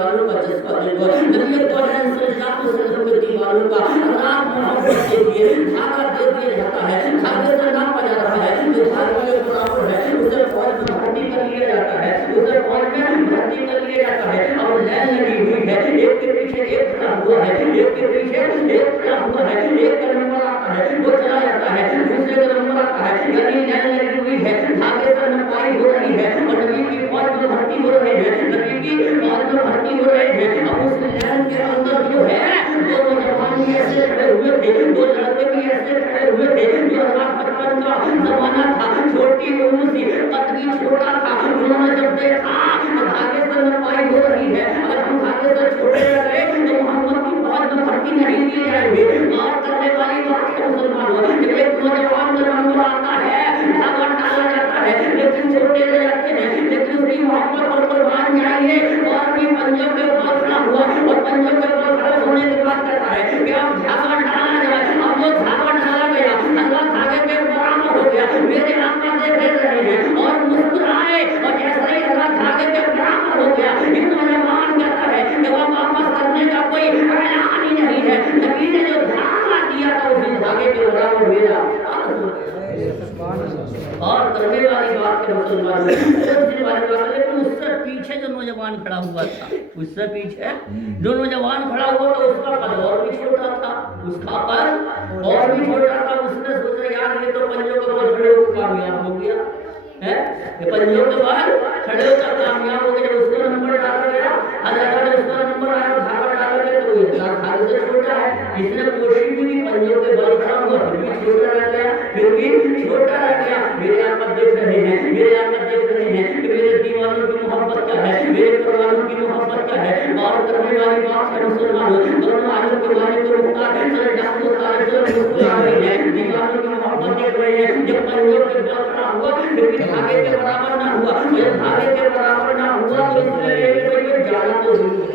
दीवारों का जज्बा देखो, नबी कौन सल्लल्लाहु अलैहि वसल्लम के दीवारों का रात मोहब्बत के लिए धागा दे दिया जाता है, धागे से नापा जाता है, जो धागे के बराबर है उसे फौज में भर्ती कर लिया जाता है, उसे फौज में भर्ती कर लिया जाता है। और लाइन लगी हुई है, एक के पीछे एक खड़ा हुआ है, एक के पीछे एक खड़ा हुआ है, एक का नंबर आता है वो चला जाता है, दूसरे का नंबर आता है, यानी लाइन लगी हुई है, धागे से नपाई हो रही है और नबी की फौज में भर्ती हो रहे हैं, नबी की फौज में भर्ती हो रहे हैं। अब उस लाइन के अंदर जो है दो नौजवान भी ऐसे खड़े हुए थे, दो लड़के भी ऐसे खड़े हुए थे, जो 55 का जमाना था, छोटी उम्र थी, कद भी छोटा था। उन्होंने जब देखा तो धागे से नपाई हो रही है, अगर हम धागे से छोटे रह गए तो मोहम्मद की फौज में भर्ती नहीं किए जाएंगे। और करने वाली बात है मुसलमानों, जब एक नौजवान का नंबर आता है, धागा डाला जाता है, लेकिन छोटे रह जाते हैं, लेकिन उसकी मोहब्बत पर कुर्बान जाएंगे। और भी पंजों के ऊपर खड़ा हुआ और पंजों के ऊपर खड़े होने के बाद कहता है कि अब धागा डाला जाए। अब वो धागा डाला गया, अल्लाह धागे के बराबर हो गया, मेरे आका देख रहे हैं और मुस्कुराए, और जैसे ही अल्लाह धागे के बराबर हो गया, इन नौजवान कहता है कि वह वापस करने का कोई ऐलान ही नहीं है, नबी ने जो धागा दिया था उसी धागे के बराबर मेरा और करने वाली बात है मुसलमान, सोचने वाली बात है। लेकिन उससे पीछे जो नौजवान खड़ा हुआ था, उससे पीछे जो नौजवान खड़ा हुआ था उसका कद और भी छोटा था, उसका कद और भी छोटा था। उसने सोचा यार ये तो पंजों के बल खड़े होकर कामयाब हो गया है, ये पंजों के बल खड़े होकर कामयाब हो गया। जब उसका नंबर डाला गया, अल्लाह ने उसका नंबर आया, धागा डाला गया तो ये धागे से छोटा है, इसने कोशिश भी नहीं, पंजों के बल खड़ा हुआ फिर भी छोटा रह गया, फिर भी छोटा रह गया। मेरे आका देख रहे हैं, मेरे आका देख रहे हैं कि मेरे दीवानों की मोहब्बत क्या है, मेरे परवानों की मोहब्बत क्या है। और करने वाली बात है मुसलमानों, दोनों आलम के बारे में मुख्तार सर जासूस तारजुल मुस्कुरा रहे हैं, दीवानों की मोहब्बत देख रहे हैं। जब पंजों के बल खड़ा हुआ फिर भी धागे के बराबर ना हुआ, जब धागे के बराबर ना हुआ तो इसलिए जाना तो जरूर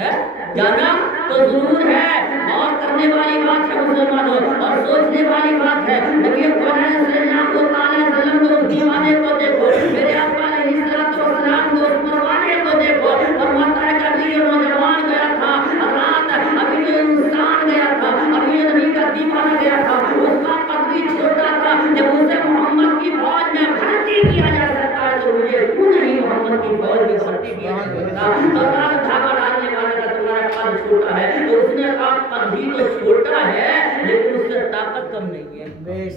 है, जाना तो जरूर है। और करने वाली बात है मुसलमानों और सोचने वाली बात है, नबी सल्लल्लाहु अलैहि वसल्लम को उस दीवाने को देखो, मेरे आका अलैहिस्सलाम को उस परवाने को देखो, फरमाता है कि अभी ये नौजवान गया था रात, अभी ये इंसान गया था, अभी ये नबी का दीवाना गया था, उसका कद भी छोटा था। जब उसे मोहम्मद की फौज में भर्ती किया जा सकता है तो मुझे क्यों नहीं मोहम्मद की फौज में भर्ती किया जा सकता। और धागा डालने वाले का तुम्हारा कद छोटा है, तो उसने कहा कद भी तो छोटा है लेकिन उससे ताकत कम नहीं है।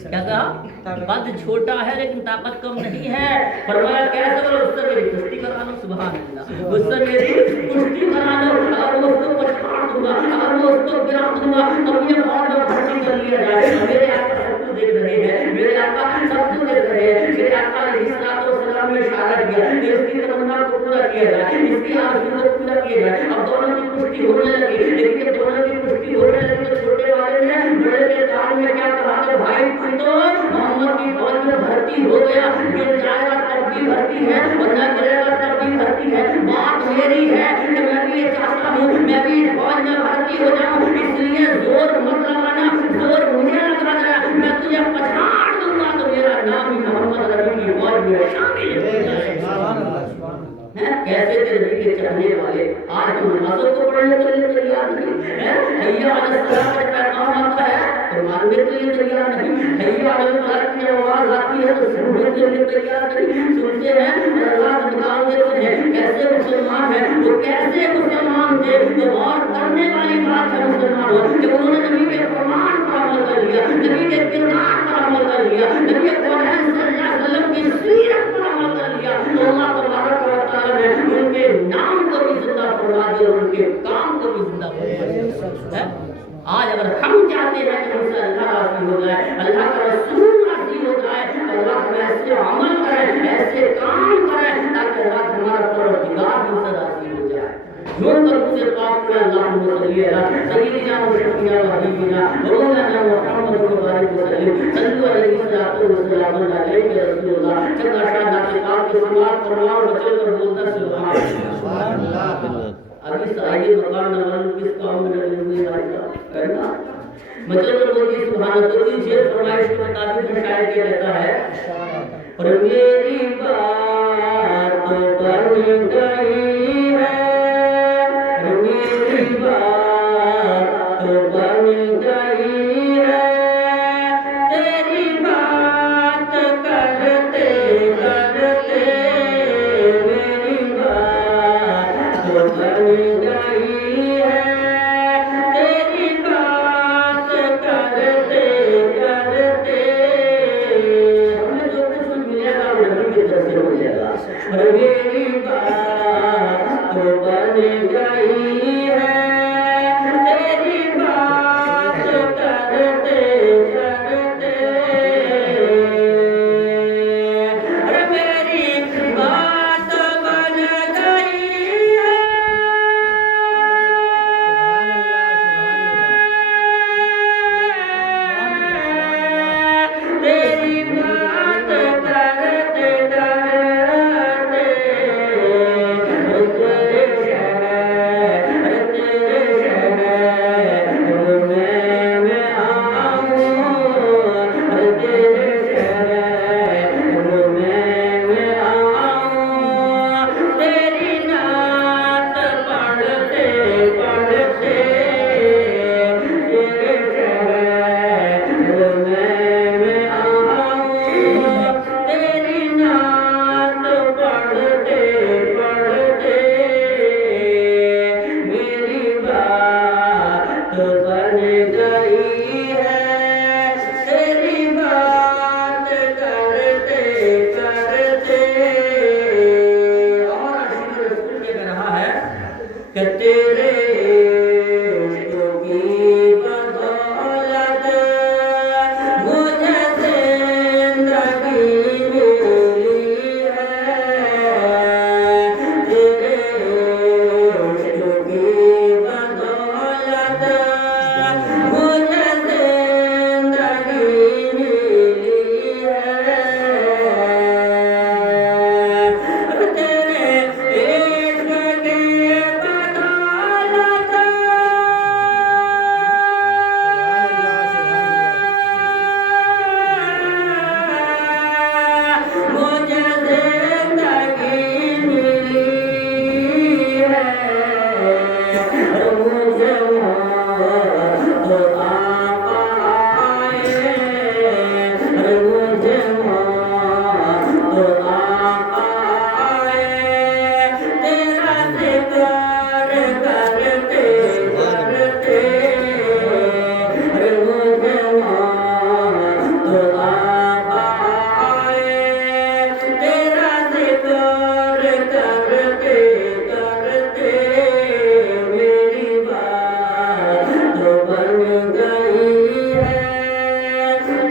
क्या कहा? कद छोटा है लेकिन ताकत कम नहीं है। फरमाया कैसे? बोलो उससे मेरी कुश्ती करा लो, सुभान अल्लाह, उससे मेरी कुश्ती करा लो, अगर मैं उसको पछाड़ दूंगा, अगर मैं उसको गिरा दूंगा तो ये फौज में भर्ती कर लिया जाए। मेरे आका सब कुछ देख रहे हैं, मेरे आका सब कुछ देख रहे हैं। मेरे आका अलैहिस्सलाम ने इशारा किया कि इसकी तमन्ना को पूरा किया जाए, इसकी आरज़ू को पूरा किया जाए। अब दोनों की कुश्ती होने लगी, लेकिन जब दोनों की कुश्ती होने लगी तो छोटे वाले ने बड़े के कान में क्या कहा कि भाई तू तो मोहम्मद की फौज में भर्ती हो गया, गिर जाएगा तब भी भर्ती है, वरना गिरेगा तब भी भर्ती है। बात मेरी है कि मैं भी ये चाहता हूँ, मैं भी इस फौज में भर्ती हो जाऊँ, इसलिए जोर मत लगाना, जोर मुझे लगाना है, मैं तुझे पछाड़ दूंगा तो मेरा नाम ही मोहम्मद रबी की फौज में शामिल हो जाएगा। कैसे तेरे नबी के चाहने वाले आज तुम नमाज़ों को पढ़ने के लिए तैयार नहीं है, हैया अलैहि सलाम का पैगाम आता है तो मानने के लिए तैयार नहीं, हैया अलैहि सलाम की आवाज आती है तो सुनने के लिए तैयार नहीं, सुनते हैं और अल्लाह निकाल देते हैं। कैसे मुसलमान है वो, कैसे मुसलमान थे तो। और करने वाली बात है मुसलमानों, जब उन्होंने नबी के फरमान पर अमल कर लिया, नबी के किरदार पर अमल कर लिया, नबी सल्लल्लाहु अलैहि वसल्लम की सीरत पर अमल कर लिया तो अल्लाह तबारक व तआला ने उनके नाम को भी जिंदा फरमा दिया, उनके काम को भी जिंदा फरमा दिया। आज अगर हम चाहते हैं कि हमसे अल्लाह राज़ी हो जाए, अल्लाह का रसूल राज़ी हो जाए, तो अल्लाह हम ऐसे अमल करें, ऐसे काम करें ताकि अल्लाह हमारा परवरदिगार हमसे राज़ी हो जाए। जो कर मुझे पाक में अल्लाहुम्मा सल्ली अला सय्यिदिना व शफीना व हबीबिना मौलाना मुहम्मद सल्लल्लाहु अलैहि वसल्लम अलैहि रसूलुल्लाह चंगा शाह नातिकात के समाज फरमाओ बच्चों को बोलता सुभान अल्लाह। अभी साहिब मकान नवाज किस काम में लगे हुए है ना, मतलब बोलती सुभान अल्लाह की शेर फरमाइश के मुताबिक शायद किया जाता है और मेरी बात बन गई है तो बन गई है तेरी बात करते करते। हमें जो कुछ मिलेगा वो नबी की तरफ से मिलेगा। और मेरी बात तो बन गई है तेरी बात करते करते। अरे मेरी बात बन गई है तेरी बात करते करते। तेरे शहर में मैं आऊं, तेरे शहर में मैं आऊं। तेरी नात पढ़ते पढ़ते तेरे शहर में मैं आऊं। तेरी नात पढ़ते पढ़ते मेरी बात बन गई है तेरी बात करते करते। और आशिक रसूल कह रहा है कि तेरे इश्क की बदौलत मुझे जिंदगी मिली है। तेरे इश्क की बदौलत मुझे जिंदगी मिली है। तेरे इश्क की बदौलत मुझे जिंदगी मिली है। मुझे मौत आप आए, मुझे मौत आप आए। तेरा जिक्र करते करते मुझे मौत आप आए। तेरा जिक्र करते करते मेरी बात बन गई है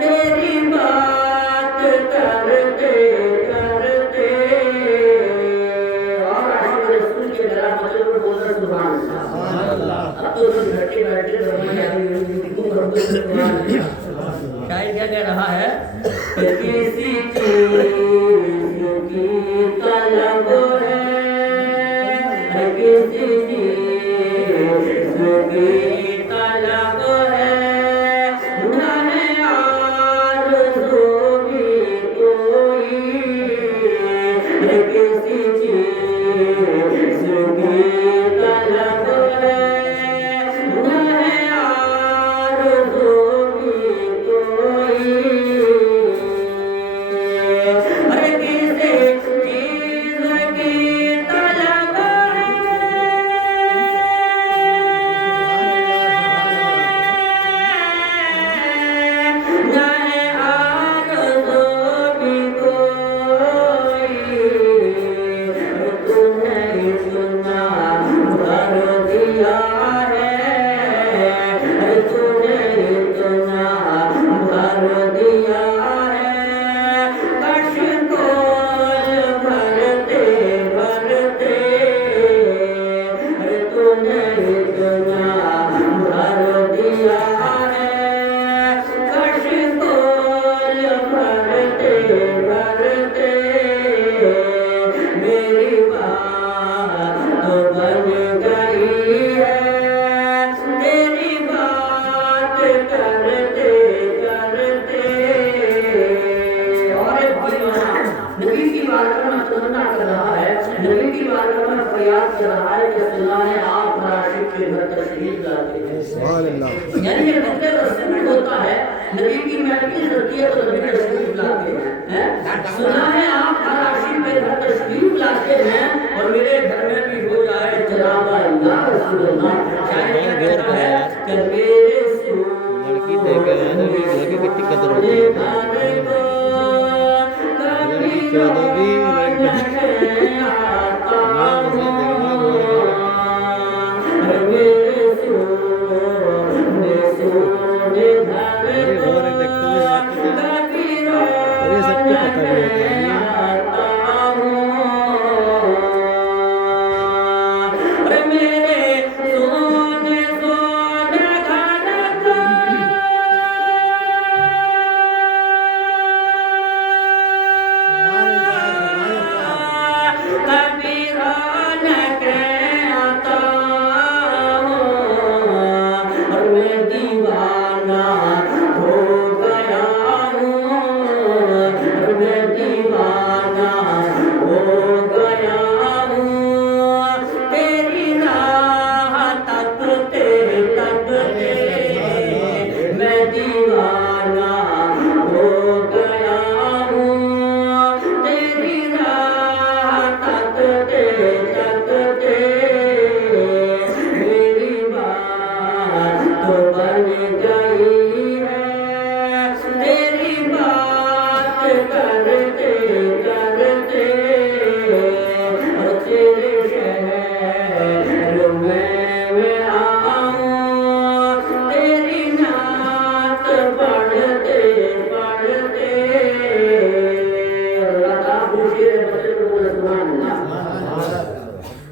तेरी बात करते करते। और आशिक रसूल के गला पकड़ कर बोलना सुभान अल्लाह। अब तो तुम बैठे बैठे शायद क्या कह रहा है कि किसी चीज की तलब है, किसी चीज की तलब है, न है आरज़ू भी कोई। किसी चीज की तलब है, न है आरज़ू भी कोई। अरे किसी चीज की तलब न है आरज़ू भी कोई। तूने सुना भर दिया है, तूने इतना भर दिया है। कशकोल भरते भरते तूने इतना भर दिया है। कशकोल भरते भरते मेरी बात बन गई है तेरी बात करते करते। और एक भाई नबी की बात करना तमन्ना कर रहा है, नबी की बात करना प्रयास कर रहा है कि सुनाने आप आशिक के घर तशरीफ लाते हैं। यानी ये बंदे रसूल होता है, नबी की महफिल होती है तो नबी तशरीफ लाते हैं। सुना है आप आशिक के घर तशरीफ लाते हैं और मेरे घर में भी हो जाए गौर कर यार, लड़की देख के लड़की कितनी कदर होती है। लड़की 14 भी लड़की बड़ा मजा देखना गौर ये गौर देखते हुए बात और ये सबको पता भी होता है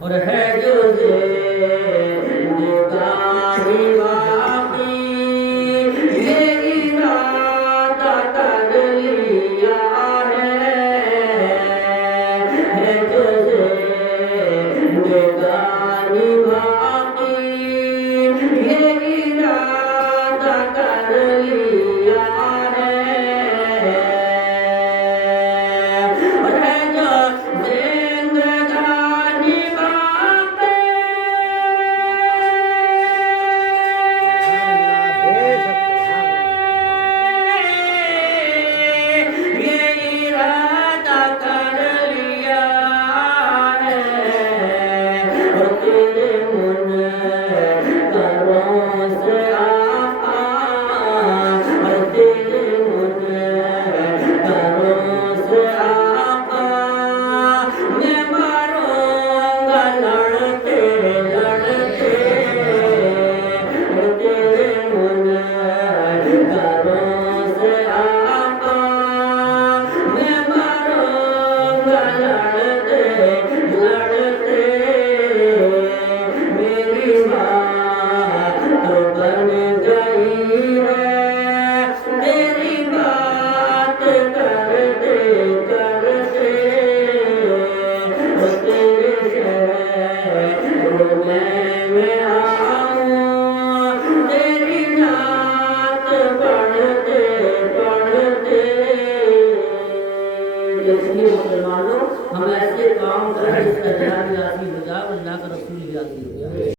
और है जो जिंदगानी बाकी ये इरादा कर लिया है जो जिंदगानी बाकी ये इरादा कर लिया है और है जो जिंदगानी लड़ते